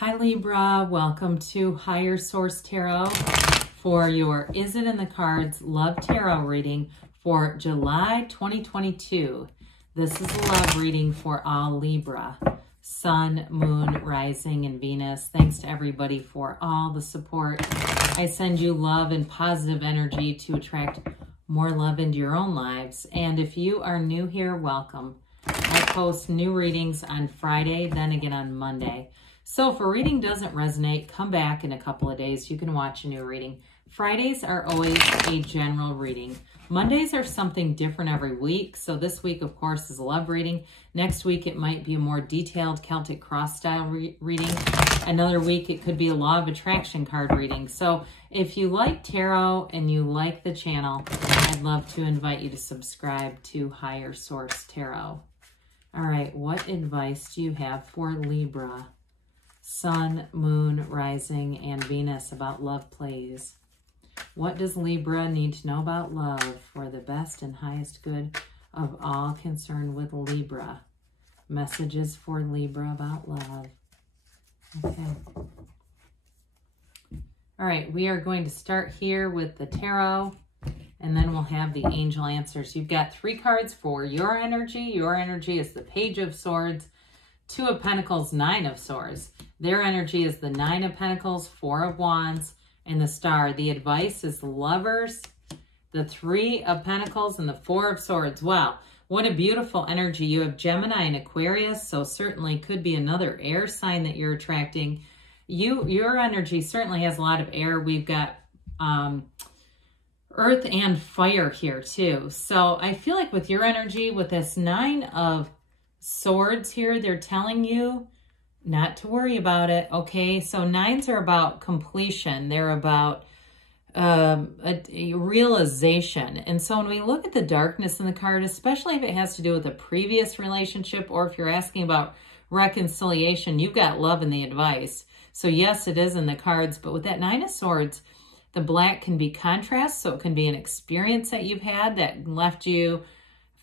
Hi Libra, welcome to Higher Source Tarot for your Is It in the Cards Love Tarot reading for July 2022. This is a love reading for all Libra, Sun, Moon, Rising, and Venus. Thanks to everybody for all the support. I send you love and positive energy to attract more love into your own lives. And if you are new here, welcome. I post new readings on Friday, then again on Monday. So if a reading doesn't resonate, come back in a couple of days. You can watch a new reading. Fridays are always a general reading. Mondays are something different every week. So this week, of course, is a love reading. Next week, it might be a more detailed Celtic cross style reading. Another week, it could be a law of attraction card reading. So if you like tarot and you like the channel, I'd love to invite you to subscribe to Higher Source Tarot. All right, what advice do you have for Libra? Sun, Moon, Rising, and Venus about love, please. What does Libra need to know about love for the best and highest good of all concerned with Libra? Messages for Libra about love. Okay. All right, we are going to start here with the tarot, and then we'll have the angel answers. You've got 3 cards for your energy. Your energy is the Page of Swords, 2 of Pentacles, 9 of Swords. Their energy is the 9 of Pentacles, 4 of Wands, and the Star. The advice is Lovers, the 3 of Pentacles, and the 4 of Swords. Wow, what a beautiful energy. You have Gemini and Aquarius, so certainly could be another air sign that you're attracting. Your energy certainly has a lot of air. We've got earth and fire here too. So I feel like with your energy, with this 9 of Swords here, they're telling you not to worry about it, okay? So 9s are about completion. They're about a realization. And so when we look at the darkness in the card, especially if it has to do with a previous relationship or if you're asking about reconciliation, you've got love in the advice. So yes, it is in the cards, but with that 9 of Swords, the black can be contrast. So it can be an experience that you've had that left you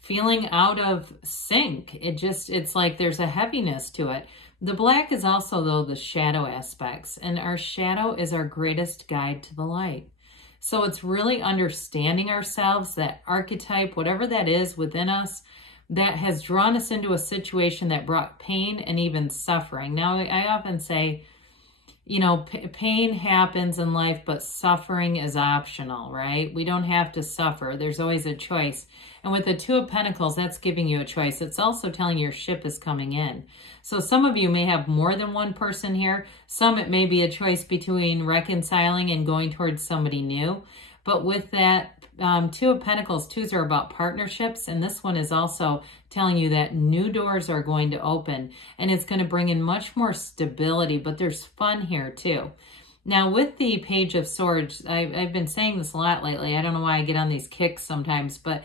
feeling out of sync. It's like there's a heaviness to it. The black is also, though, the shadow aspects, and our shadow is our greatest guide to the light. So it's really understanding ourselves, that archetype, whatever that is within us, that has drawn us into a situation that brought pain and even suffering. Now, I often say, you know, pain happens in life, but suffering is optional, right? We don't have to suffer. There's always a choice. And with the 2 of Pentacles, that's giving you a choice. It's also telling you your ship is coming in. So some of you may have more than one person here. Some, it may be a choice between reconciling and going towards somebody new. But with that 2 of Pentacles, 2s are about partnerships. And this one is also telling you that new doors are going to open. And it's going to bring in much more stability. But there's fun here too. Now with the Page of Swords, I've been saying this a lot lately. I don't know why I get on these kicks sometimes. But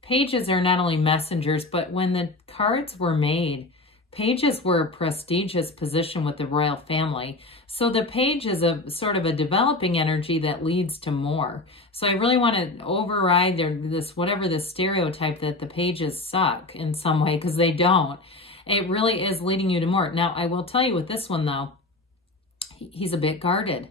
pages are not only messengers, but when the cards were made, pages were a prestigious position with the royal family. So the page is a sort of a developing energy that leads to more. So I really want to override whatever the stereotype that the pages suck in some way, because they don't. It really is leading you to more. Now, I will tell you with this one, though, he's a bit guarded.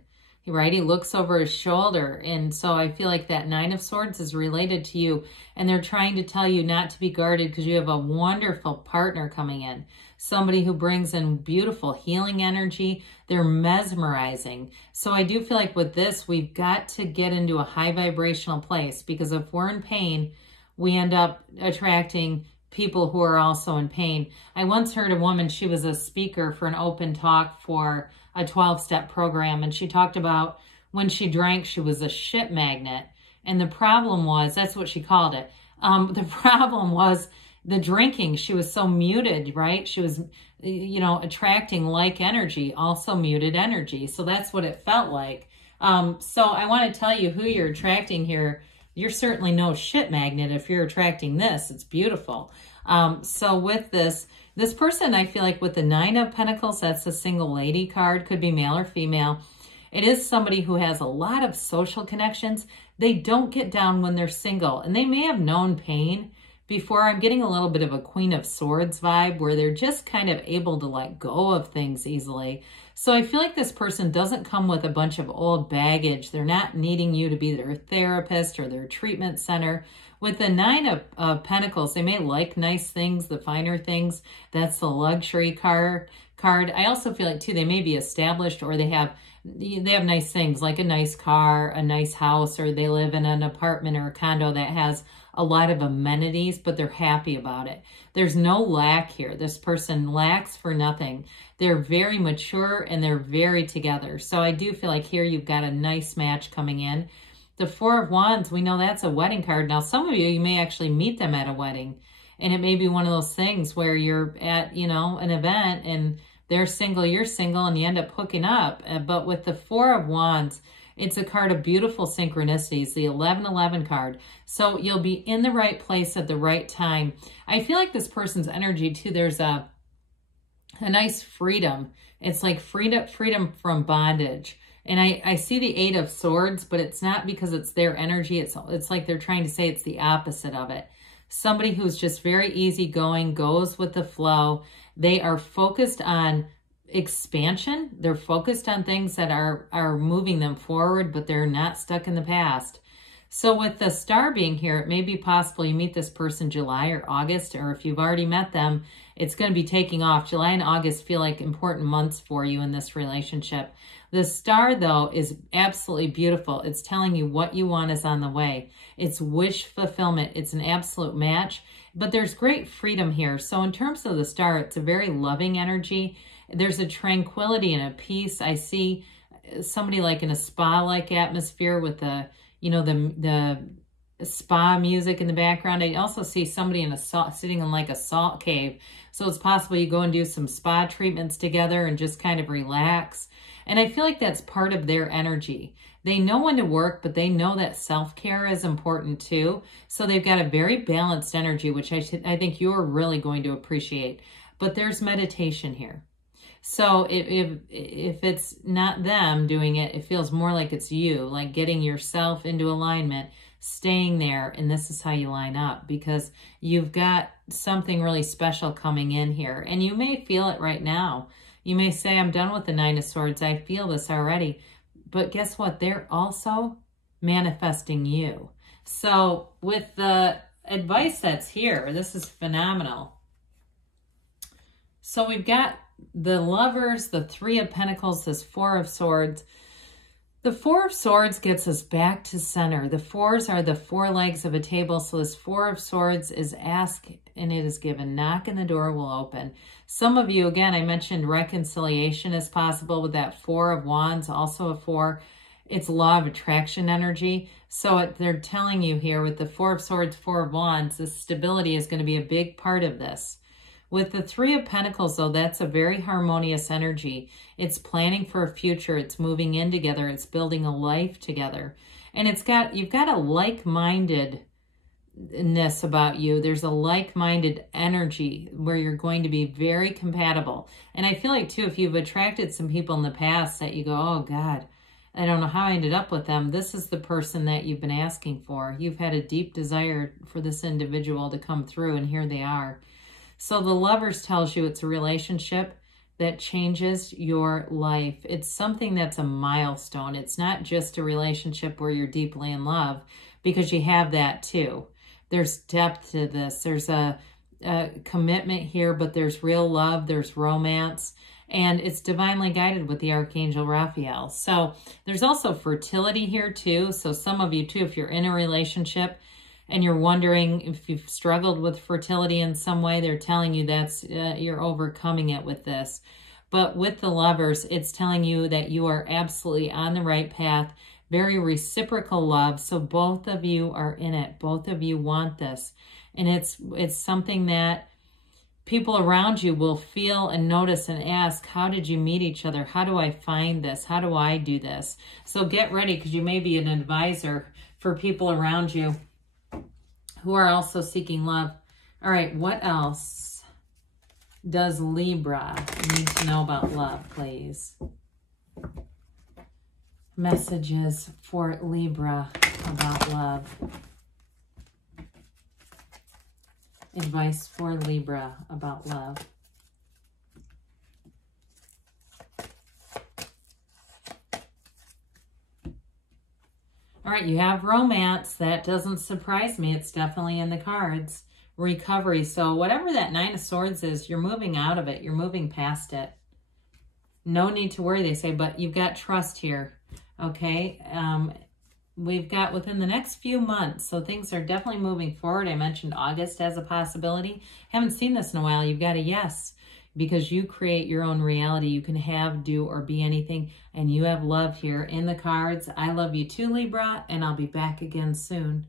Right? He looks over his shoulder. And so I feel like that 9 of Swords is related to you. And they're trying to tell you not to be guarded because you have a wonderful partner coming in. Somebody who brings in beautiful healing energy. They're mesmerizing. So I do feel like with this, we've got to get into a high vibrational place, because if we're in pain, we end up attracting people who are also in pain. I once heard a woman, she was a speaker for an open talk for a 12-step program, and she talked about when she drank, she was a shit magnet. And the problem was, that's what she called it. The problem was the drinking. She was so muted, right? She was, you know, attracting like energy, also muted energy. So that's what it felt like. So I want to tell you who you're attracting here. You're certainly no shit magnet if you're attracting this. It's beautiful. So with this person, I feel like with the 9 of Pentacles, that's a single lady card, could be male or female. It is somebody who has a lot of social connections. They don't get down when they're single, and they may have known pain, before, I'm getting a little bit of a Queen of Swords vibe where they're just kind of able to let go of things easily. So I feel like this person doesn't come with a bunch of old baggage. They're not needing you to be their therapist or their treatment center. With the Nine of Pentacles, they may like nice things, the finer things. That's the luxury card. I also feel like, too, they may be established or they have nice things like a nice car, a nice house, or they live in an apartment or a condo that has a lot of amenities, but they're happy about it. There's no lack here. This person lacks for nothing. They're very mature and they're very together. So I do feel like here you've got a nice match coming in. The Four of Wands, we know that's a wedding card. Now, some of you may actually meet them at a wedding. And it may be one of those things where you're at, you know, an event and they're single, you're single, and you end up hooking up. But with the Four of Wands, it's a card of beautiful synchronicities, the 1111 card. So you'll be in the right place at the right time. I feel like this person's energy, too, there's a nice freedom. It's like freedom from bondage. And I see the Eight of Swords, but it's not because it's their energy. It's like they're trying to say it's the opposite of it. Somebody who's just very easygoing, goes with the flow. They are focused on expansion. They're focused on things that are moving them forward, but they're not stuck in the past. So with the star being here, it may be possible you meet this person July or August, or if you've already met them, it's going to be taking off. July and August feel like important months for you in this relationship. The star, though, is absolutely beautiful. It's telling you what you want is on the way. It's wish fulfillment. It's an absolute match, but there's great freedom here. So in terms of the star, it's a very loving energy. There's a tranquility and a peace. I see somebody like in a spa-like atmosphere with the, you know, the spa music in the background. I also see somebody in sitting in like a salt cave. So it's possible you go and do some spa treatments together and just kind of relax. And I feel like that's part of their energy. They know when to work, but they know that self-care is important too. So they've got a very balanced energy, which I think you're really going to appreciate. But there's meditation here. So if it's not them doing it, it feels more like it's you, like getting yourself into alignment, staying there, and this is how you line up, because you've got something really special coming in here. And you may feel it right now. You may say, I'm done with the Nine of Swords. I feel this already. But guess what? They're also manifesting you. So with the advice that's here, this is phenomenal. So we've got the Lovers, the Three of Pentacles, this Four of Swords. The Four of Swords gets us back to center. The fours are the four legs of a table. So this Four of Swords is ask and it is given. Knock and the door will open. Some of you, again, I mentioned reconciliation is possible with that Four of Wands, also a four. It's law of attraction energy. So they're telling you here with the Four of Swords, Four of Wands, this stability is going to be a big part of this. With the Three of Pentacles, though, that's a very harmonious energy. It's planning for a future. It's moving in together. It's building a life together. And you've got a like-mindedness about you. There's a like-minded energy where you're going to be very compatible. And I feel like, too, if you've attracted some people in the past that you go, oh, God, I don't know how I ended up with them. This is the person that you've been asking for. You've had a deep desire for this individual to come through, and here they are. So the Lovers tells you it's a relationship that changes your life. It's something that's a milestone. It's not just a relationship where you're deeply in love, because you have that too. There's depth to this. There's a commitment here, but there's real love. There's romance. And it's divinely guided with the Archangel Raphael. So there's also fertility here too. So some of you too, if you're in a relationship, and you're wondering if you've struggled with fertility in some way, they're telling you that's you're overcoming it with this. But with the Lovers, it's telling you that you are absolutely on the right path, very reciprocal love. So both of you are in it. Both of you want this. And it's something that people around you will feel and notice and ask, how did you meet each other? How do I find this? How do I do this? So get ready, because you may be an advisor for people around you who are also seeking love. All right, what else does Libra need to know about love, please? Messages for Libra about love. advice for Libra about love. All right, you have romance. That doesn't surprise me. It's definitely in the cards. Recovery. So whatever that Nine of Swords is, you're moving out of it. You're moving past it. No need to worry, they say, but you've got trust here, okay? We've got within the next few months, so things are definitely moving forward. I mentioned August as a possibility. Haven't seen this in a while. You've got a yes, because you create your own reality. You can have, do, or be anything, and you have love here in the cards. I love you too, Libra, and I'll be back again soon.